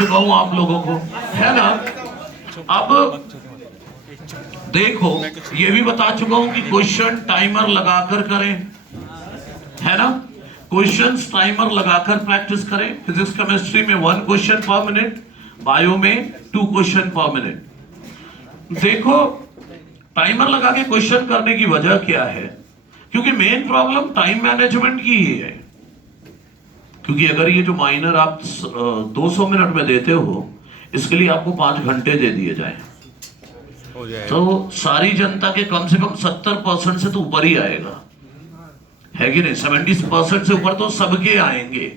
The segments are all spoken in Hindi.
चुका हूं आप लोगों को, है ना। अब देखो, ये भी बता चुका हूं कि क्वेश्चन टाइमर लगाकर करें, है ना। क्वेश्चंस टाइमर लगाकर प्रैक्टिस करें। फिजिक्स केमिस्ट्री में 1 क्वेश्चन पर मिनट, बायो में 2 क्वेश्चन पर मिनट। देखो, टाइमर लगा के क्वेश्चन करने की वजह क्या है, क्योंकि मेन प्रॉब्लम टाइम मैनेजमेंट की ही है। क्योंकि अगर ये जो माइनर आप 200 मिनट में देते हो, इसके लिए आपको 5 घंटे दे दिए जाए तो सारी जनता के कम से कम 70% से तो ऊपर ही आएगा, है कि नहीं। 70% से ऊपर तो सबके आएंगे।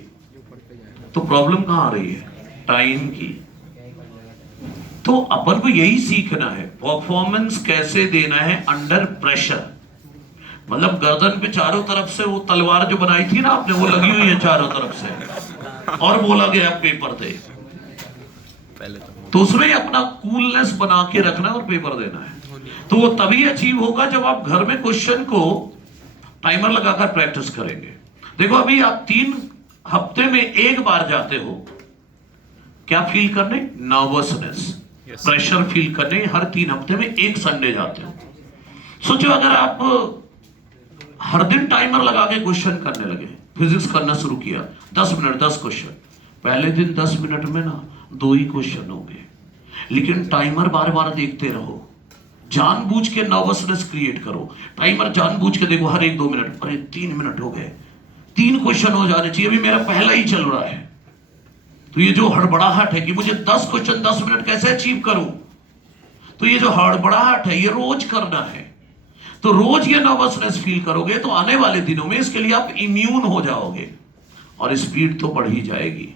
तो प्रॉब्लम कहां आ रही है, टाइम की। तो अपन को यही सीखना है, परफॉर्मेंस कैसे देना है अंडर प्रेशर। मतलब गर्दन पे चारों तरफ से वो तलवार जो बनाई थी ना आपने, वो लगी हुई है चारों तरफ से, और बोला गया पेपर दे। तो उसमें अपना कूलनेस बना के रखना है और पेपर देना है। तो वो तभी अचीव होगा जब आप घर में क्वेश्चन को टाइमर लगाकर प्रैक्टिस करेंगे। देखो, अभी आप 3 हफ्ते में 1 बार जाते हो, क्या फील करने, नर्वसनेस, प्रेशर फील करने। हर 3 हफ्ते में 1 संडे जाते हो। सोचो अगर आप हर दिन टाइमर लगा के क्वेश्चन करने लगे, फिजिक्स करना शुरू किया, 10 मिनट 10 क्वेश्चन, पहले दिन 10 मिनट में ना 2 ही क्वेश्चन होंगे। लेकिन टाइमर बार बार देखते रहो, जानबूझ के नर्वसनेस क्रिएट करो। टाइमर जानबूझ के देखो, हर 1-2 मिनट, अरे 3 मिनट हो गए, 3 क्वेश्चन हो जाने चाहिए, अभी मेरा पहला ही चल रहा है। तो ये जो हड़बड़ाहट है कि मुझे 10 क्वेश्चन 10 मिनट कैसे अचीव करूं, तो ये जो हड़बड़ाहट है ये रोज करना है। तो रोज ये नर्वसनेस फील करोगे तो आने वाले दिनों में इसके लिए आप इम्यून हो जाओगे और स्पीड तो बढ़ ही जाएगी।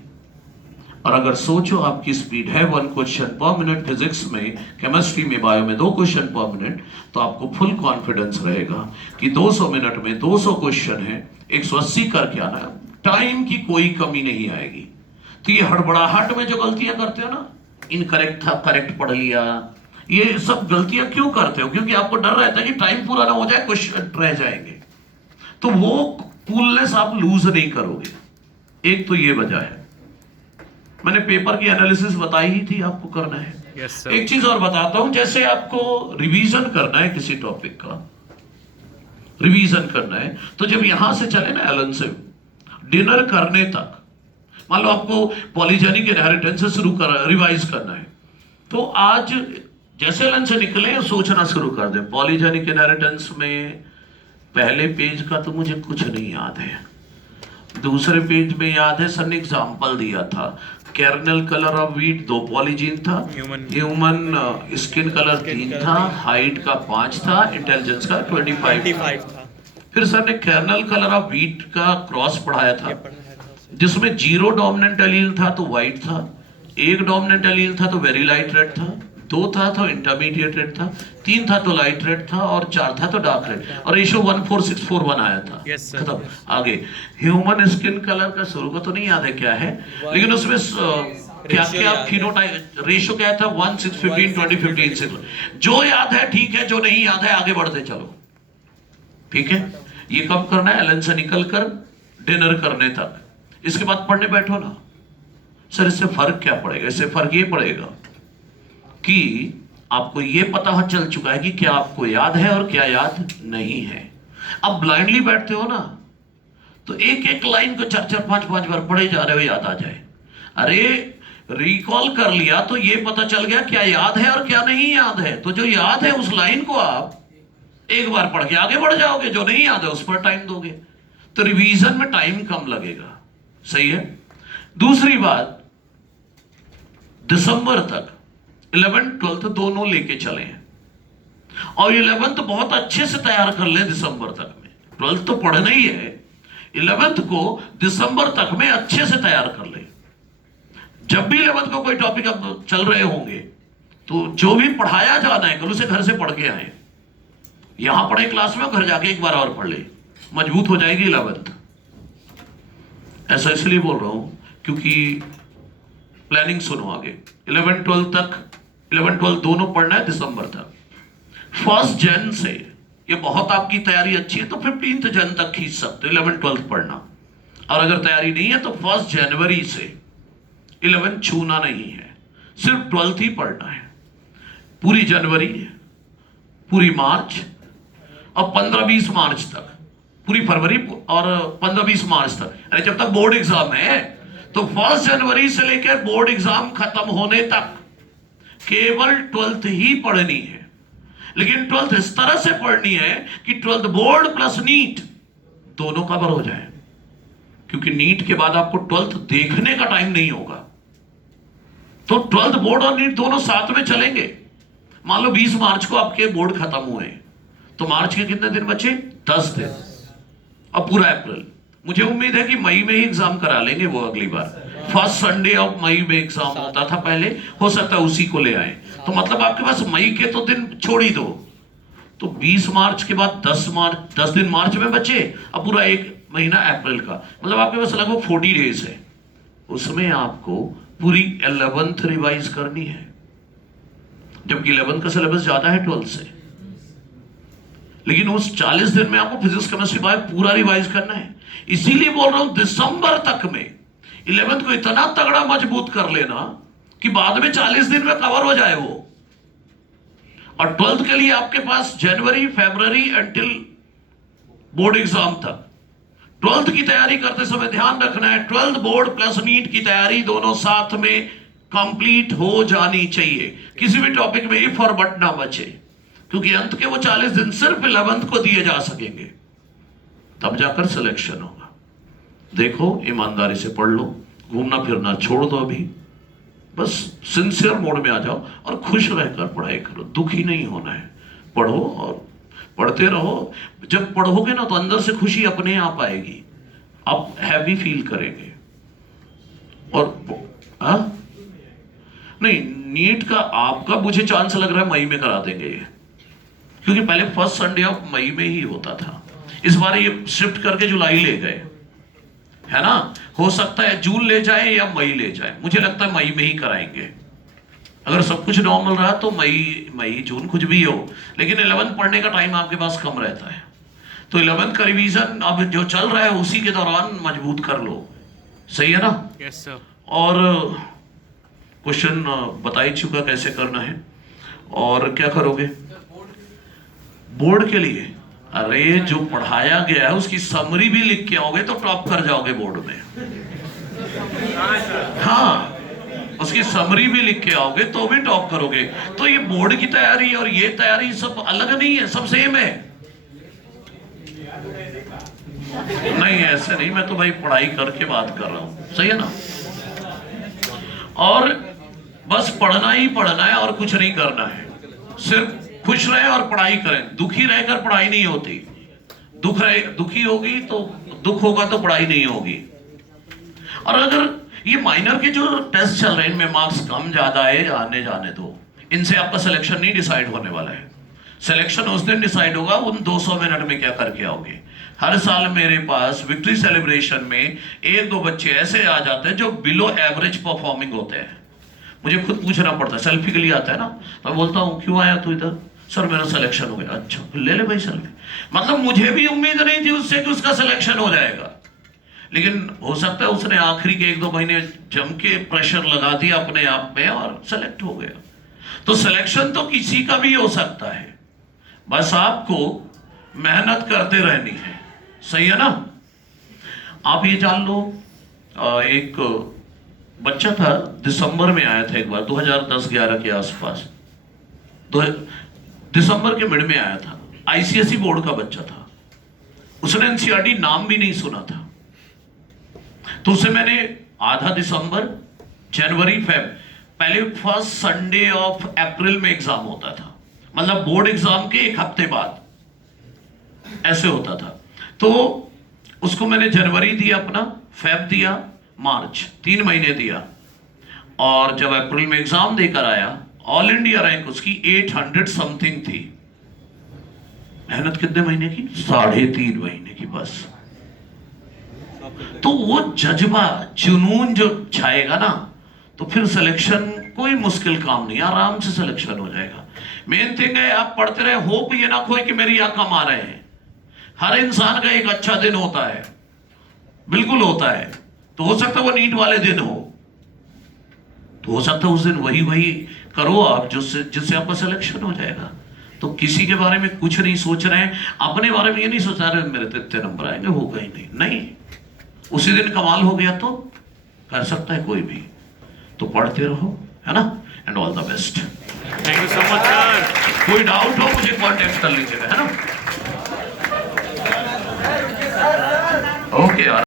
और अगर सोचो आपकी स्पीड है 1 क्वेश्चन पर मिनट फिजिक्स में, केमिस्ट्री में, बायो में 2 क्वेश्चन पर मिनट, तो आपको फुल कॉन्फिडेंस रहेगा कि 200 मिनट में 200 क्वेश्चन है, 180 करके आना है, टाइम की कोई कमी नहीं आएगी। तो ये हड़बड़ाहट में जो गलतियां करते हो ना, इनकरेक्ट था करेक्ट पढ़ लिया, ये सब गलतियां क्यों करते हो, क्योंकि आपको डर रहता है कि टाइम पूरा ना हो जाए, क्वेश्चन रह जाएंगे। तो वो कूलनेस आप लूज नहीं करोगे। एक तो ये वजह है। मैंने पेपर की एनालिसिस बताई ही थी, आपको करना है। yes, एक चीज और बताता हूं, जैसे आपको रिवीजन करना है किसी टॉपिक का, रिवीजन करना है, तो जब यहां से चले ना एलन से डिनर करने तक, मान लो आपको पॉलीजेनिक इनहेरिटेंस से शुरू कर रिवाइज करना है, तो आज जैसे एलन से निकले सोचना शुरू कर दे, पॉलीजेनिक इनहेरिटेंस में पहले पेज का तो मुझे कुछ नहीं याद है, दूसरे पेज में याद है सर ने एग्जाम्पल दिया था, कैर्नल कलर ऑफ व्हीट 2 पॉलीजीन था, ह्यूमन स्किन कलर 3 था, हाइट का 5 था, इंटेलिजेंस का 25 था। फिर सर ने कैर्नल कलर ऑफ व्हीट का क्रॉस पढ़ाया था, जिसमें 0 डोमिनेंट एलील था तो व्हाइट था, 1 डोमिनेंट एलील था तो वेरी लाइट रेड था, 2 था तो इंटरमीडिएट रेड था, 3 था तो लाइट रेड था, और 4 था तो डार्क रेड, और रेशो 1:4641 आया था। खत्म। आगे ह्यूमन स्किन कलर का शुरू को तो नहीं याद है क्या है, लेकिन उसमें क्या क्या फिनोटाइप रेशो क्या था, 1:6:15:20:15 जो याद है ठीक है, जो नहीं याद है आगे बढ़ते चलो, ठीक है। ये कब करना है, एलन से निकल कर डिनर करने तक। इसके बाद पढ़ने बैठो ना, सर इससे फर्क क्या पड़ेगा, इससे फर्क ये पड़ेगा कि आपको ये पता चल चुका है कि क्या आपको याद है और क्या याद नहीं है। अब ब्लाइंडली बैठते हो ना, तो एक एक लाइन को 4-4 5-5 बार पढ़े जा रहे हो, याद आ जाए। अरे रिकॉल कर लिया तो ये पता चल गया क्या याद है और क्या नहीं याद है। तो जो याद है उस लाइन को आप एक बार पढ़ के आगे बढ़ जाओगे, जो नहीं याद है उस पर टाइम दोगे, तो रिवीजन में टाइम कम लगेगा। सही है। दूसरी बात, दिसंबर तक 11th 12th दोनों लेके चले हैं, और 11th तो बहुत अच्छे से तैयार कर ले दिसंबर तक में। 12th तो पढ़ना ही है, 11th को दिसंबर तक में अच्छे से तैयार कर ले। जब भी 11th को कोई टॉपिक अब चल रहे होंगे तो जो भी पढ़ाया जाना है कल उसे घर से पढ़ के आए, यहां पढ़े क्लास में, घर जाके एक बार और पढ़ ले, मजबूत हो जाएगी 11th। ऐसा इसलिए बोल रहा हूं क्योंकि प्लानिंग सुनो आगे। 11 12 तक, 11 12 दोनों पढ़ना है दिसंबर तक। 1 जन से, ये बहुत आपकी तैयारी अच्छी है तो 15 जन तक खींच सकते हो 11 12 पढ़ना, और अगर तैयारी नहीं है तो 1 जनवरी से 11 छूना नहीं है, सिर्फ 12th ही पढ़ना है। पूरी जनवरी, पूरी मार्च और 15-20 मार्च तक, पूरी फरवरी और 15-20 मार्च तक, अरे जब तक बोर्ड एग्जाम है तो 1 जनवरी से लेकर बोर्ड एग्जाम खत्म होने तक केवल 12th ही पढ़नी है। लेकिन 12th इस तरह से पढ़नी है कि 12th बोर्ड प्लस नीट दोनों कवर हो जाए, क्योंकि नीट के बाद आपको 12th देखने का टाइम नहीं होगा। तो 12th बोर्ड और नीट दोनों साथ में चलेंगे। मान लो 20 मार्च को आपके बोर्ड खत्म हुए, तो मार्च के कितने दिन बचे? 10 दिन। अब पूरा अप्रैल, मुझे उम्मीद है कि मई में ही एग्जाम करा लेंगे वो अगली बार। फर्स्ट संडे ऑफ मई में एग्जाम होता था पहले, हो सकता है उसी को ले आए। तो मतलब आपके पास मई के तो दिन छोड़ ही दो, तो 20 मार्च के बाद 10 दिन मार्च में बचे, अब पूरा 1 महीना अप्रैल का, मतलब आपके पास लगभग 40 डेज है। उसमें आपको पूरी 11th रिवाइज करनी है, जबकि 11th का सिलेबस ज्यादा है 12th से। लेकिन उस 40 दिन में आपको फिजिक्स केमिस्ट्री बायो पूरा रिवाइज करना है। इसीलिए बोल रहा हूं दिसंबर तक में 11th को इतना तगड़ा मजबूत कर लेना कि बाद में 40 दिन में कवर हो जाए वो। और 12th के लिए आपके पास जनवरी फरवरी अंटिल बोर्ड एग्जाम तक 12th की तैयारी करते समय ध्यान रखना है 12th बोर्ड प्लस नीट की तैयारी दोनों साथ में कंप्लीट हो जानी चाहिए। किसी भी टॉपिक में इफ और बट ना बचे, क्योंकि अंत के वो 40 दिन सिर्फ 11th को दिए जा सकेंगे, तब जाकर सिलेक्शन होगा। देखो, ईमानदारी से पढ़ लो, घूमना फिरना छोड़ दो, अभी बस सिंसियर मोड में आ जाओ और खुश रहकर पढ़ाई करो, दुखी नहीं होना है। पढ़ो और पढ़ते रहो। जब पढ़ोगे ना तो अंदर से खुशी अपने आप आएगी, आप हैप्पी फील करेंगे। और नहीं, नीट का आपका मुझे चांस लग रहा है मई में करा देंगे ये, क्योंकि पहले फर्स्ट संडे ऑफ मई में ही होता था, इस बार ये शिफ्ट करके जुलाई ले गए, है ना। हो सकता है जून ले जाए या मई ले जाए, मुझे लगता है मई में ही कराएंगे। अगर सब कुछ नॉर्मल रहा तो मई जून कुछ भी हो, लेकिन 11th पढ़ने का टाइम आपके पास कम रहता है, तो 11th का रिवीजन अब जो चल रहा है उसी के दौरान मजबूत कर लो, सही है ना। Yes sir. और क्वेश्चन बता ही चुका कैसे करना है। और क्या करोगे बोर्ड के लिए? अरे जो पढ़ाया गया है उसकी समरी भी लिख के आओगे तो टॉप कर जाओगे बोर्ड में। हाँ, उसकी समरी भी लिख के आओगे तो भी टॉप करोगे। तो ये बोर्ड की तैयारी और ये तैयारी सब अलग नहीं है, सब सेम है। नहीं, ऐसे नहीं, मैं तो भाई पढ़ाई करके बात कर रहा हूं, सही है ना। और बस पढ़ना ही पढ़ना है और कुछ नहीं करना है, सिर्फ खुश रहे और पढ़ाई करें। दुखी रहकर पढ़ाई नहीं होती, दुखी होगी तो दुख होगा तो पढ़ाई नहीं होगी। और अगर ये माइनर के जो टेस्ट चल रहे हैं इनमें मार्क्स कम ज्यादा है, आने जाने दो, इनसे आपका सिलेक्शन नहीं डिसाइड होने वाला है। सिलेक्शन उस दिन डिसाइड होगा उन 200 मिनट में क्या करके आओगे। हर साल मेरे पास विक्ट्री सेलिब्रेशन में 1-2 बच्चे ऐसे आ जाते हैं जो बिलो एवरेज परफॉर्मिंग होते हैं। मुझे खुद पूछना पड़ता है, सेल्फी के लिए आता है ना, तो बोलता हूँ क्यों आया तू इधर? सर मेरा सिलेक्शन हो गया। अच्छा, ले ले भाई सेल्फी। मतलब मुझे भी उम्मीद नहीं थी उससे कि उसका सिलेक्शन हो जाएगा, लेकिन हो सकता है उसने आखिरी के 1-2 महीने जम के प्रेशर लगा दिया अपने आप में और सेलेक्ट हो गया। तो सिलेक्शन तो किसी का भी हो सकता है, बस आपको मेहनत करते रहनी है, सही है ना। आप ये जान लो, एक बच्चा था दिसंबर में आया था एक बार, 2010-11 के आसपास, दिसंबर के मिड में आया था। आईसीएसई बोर्ड का बच्चा था, उसने एनसीईआरटी नाम भी नहीं सुना था। तो उसे मैंने आधा दिसंबर, जनवरी, फेब, पहले फर्स्ट संडे ऑफ अप्रैल में एग्जाम होता था, मतलब बोर्ड एग्जाम के 1 हफ्ते बाद ऐसे होता था। तो उसको मैंने जनवरी दिया अपना, फेब दिया, मार्च, 3 महीने दिया। और जब अप्रैल में एग्जाम देकर आया, ऑल इंडिया रैंक उसकी 800 समथिंग थी। मेहनत कितने महीने की? 3.5 महीने की बस। तो वो जज्बा, जुनून जो छाएगा ना, तो फिर सिलेक्शन कोई मुश्किल काम नहीं, आराम से सिलेक्शन हो जाएगा। मेन थिंग है आप पढ़ते रहे, होप ये ना खोए कि मेरी यहाँ कम आ रहे हैं। हर इंसान का एक अच्छा दिन होता है, बिल्कुल होता है। तो हो सकता है वो नीट वाले दिन हो, तो हो सकता है उस दिन वही वही करो आप जिससे आपका सिलेक्शन हो जाएगा। तो किसी के बारे में कुछ नहीं सोच रहे हैं, अपने बारे में ये नहीं सोच रहे मेरे तो इतने नंबर आएंगे, होगा ही नहीं। उसी दिन कमाल हो गया तो कर सकता है कोई भी। तो पढ़ते रहो, है ना, and all the best. Thank you so much sir. कोई डाउट हो मुझे कांटेक्ट कर लीजिएगा, है ना। ओके यार।